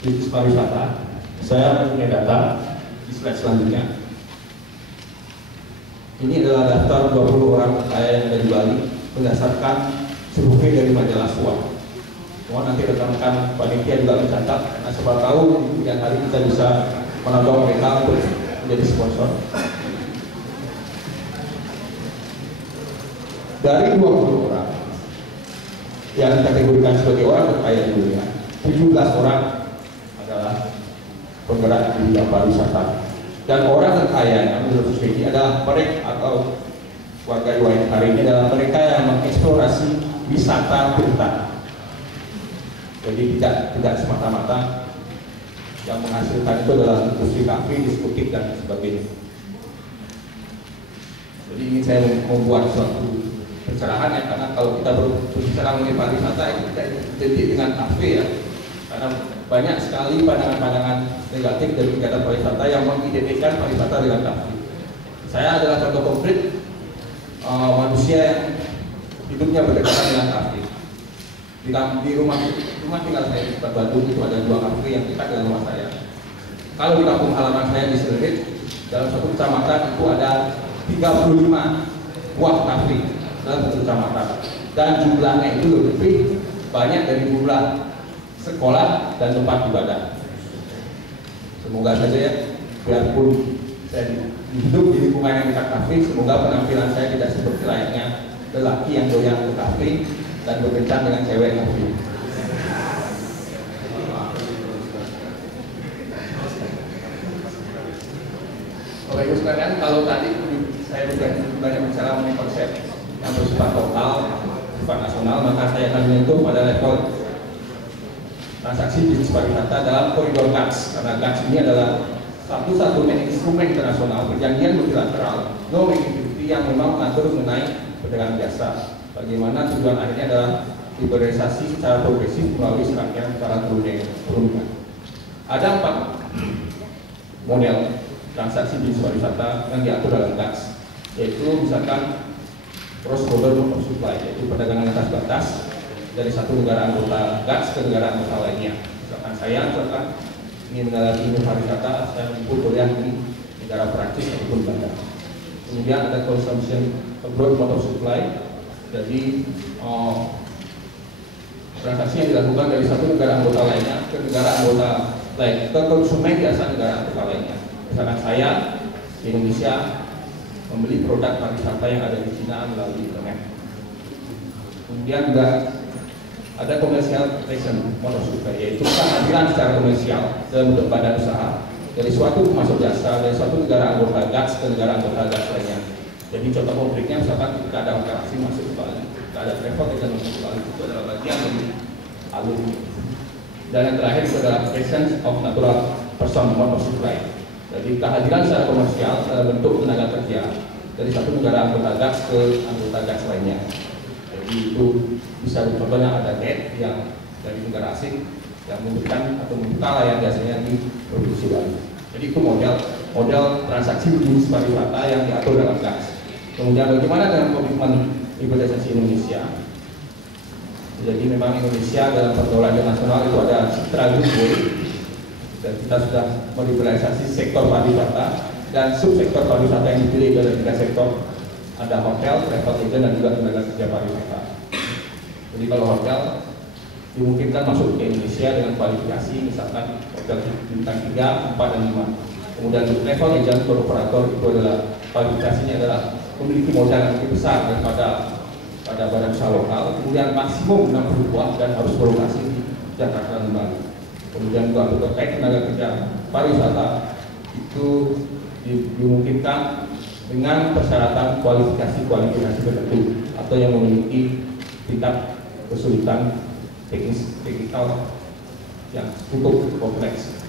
bisnis pariwisata. Saya punya data di slide selanjutnya. Ini adalah daftar 20 orang kaya yang ada di Bali berdasarkan survei dari majalah SWA. Mohon nanti rekan-rekan panitia juga mencatat, karena siapa tahu di kemudian hari kita bisa menodong mereka untuk menjadi sponsor. Dari 20 orang yang dikategorikan sebagai orang terkaya di dunia, 17 orang adalah penggerak di bidang pariwisata. Dan orang terkaya yang menurut Swedi adalah mereka atau warga riwayat hari ini adalah mereka yang mengeksplorasi wisata berhutan. Jadi tidak semata-mata yang menghasilkan itu adalah industri kafe, diskotik dan sebagainya. Jadi ini saya membuat suatu pencerahan ya, karena kalau kita berbicara mengenai pariwisata itu tidak identik dengan kafe ya, karena banyak sekali pandangan-pandangan negatif dari kegiatan pariwisata yang mengidentikan pariwisata dengan kafe. Saya adalah contoh konkret manusia yang hidupnya berdekatan dengan kafe. Di rumah tinggal saya di Kota Bandung itu ada 2 kafe yang dekat dengan rumah saya. Kalau di kampung halaman saya di Selerit, dalam satu kecamatan itu ada 35 buah kafe dalam satu kecamatan, dan jumlahnya itu lebih banyak dari jumlah sekolah dan tempat ibadah. Semoga saja ya, biarpun saya hidup di lingkungan yang dekat kafe, semoga penampilan saya tidak seperti layaknya lelaki yang doyan ke kafe dan berkencan dengan cewek kafe. Bapak Ibu sekalian, kalau tadi saya sudah banyak bicara mengenai konsep yang bersifat lokal, bersifat nasional, maka saya akan menyentuh pada level transaksi bisnis pariwisata dalam koridor GATS, karena GATS ini adalah satu-satunya instrumen internasional perjanjian multilateral no activity yang memang mengatur mengenai perdagangan jasa. Bagaimana tujuan akhirnya adalah liberalisasi secara progresif melalui serangkaian cara perundingan. Ada 4 model transaksi bisnis pariwisata yang diatur dalam GATS, yaitu misalkan cross border supply, yaitu perdagangan atas batas dari satu negara anggota GATS ke negara anggota lainnya. Misalkan saya ingin mendalami pariwisata, saya menjemput doyan di negara Perancis ataupun Belanda. Kemudian ada consumption abroad motor supply, jadi transaksi yang dilakukan dari satu negara anggota lainnya ke negara anggota lain, ke konsumen di asal negara anggota lainnya. Misalkan saya di Indonesia membeli produk pariwisata yang ada di Cina melalui internet. Kemudian juga ada komersial relation motor supply, yaitu kehadiran secara komersial dalam bentuk badan usaha dari suatu pemasok jasa dari suatu negara anggota GATS ke negara anggota GATS lainnya. Jadi contoh konkretnya misalkan ketika ada hotel asing masuk ke Bali, ketika ada travel agent masuk ke Bali, itu adalah bagian dari alur. Dan yang terakhir itu adalah presence of natural person motor supply. Jadi kehadiran secara komersial dalam bentuk tenaga kerja dari satu negara anggota GATS ke anggota GATS lainnya. Jadi itu bisa contohnya ada net yang dari negara asing yang memberikan atau membuka layanan jasanya di produksi Bali. Jadi itu model transaksi bisnis pariwisata yang diatur dalam GATS. Kemudian bagaimana dengan komitmen liberalisasi Indonesia? Jadi memang Indonesia dalam pergaulan internasional itu ada citra good, dan kita sudah meliberalisasi sektor pariwisata dan subsektor pariwisata yang dipilih dari 3 sektor. Ada hotel, travel agent, dan juga tenaga kerja pariwisata. Jadi kalau hotel dimungkinkan masuk ke Indonesia dengan kualifikasi misalkan hotel bintang 3, 4, dan 5. Kemudian untuk travel agent, tour operator itu adalah kualifikasinya adalah memiliki modal yang lebih besar daripada badan usaha lokal. Kemudian maksimum 60 buah dan harus berlokasi di Jakarta dan Bali. Kemudian juga untuk terkait tenaga kerja pariwisata itu dimungkinkan dengan persyaratan kualifikasi tertentu atau yang memiliki tingkat kesulitan teknikal yang cukup kompleks.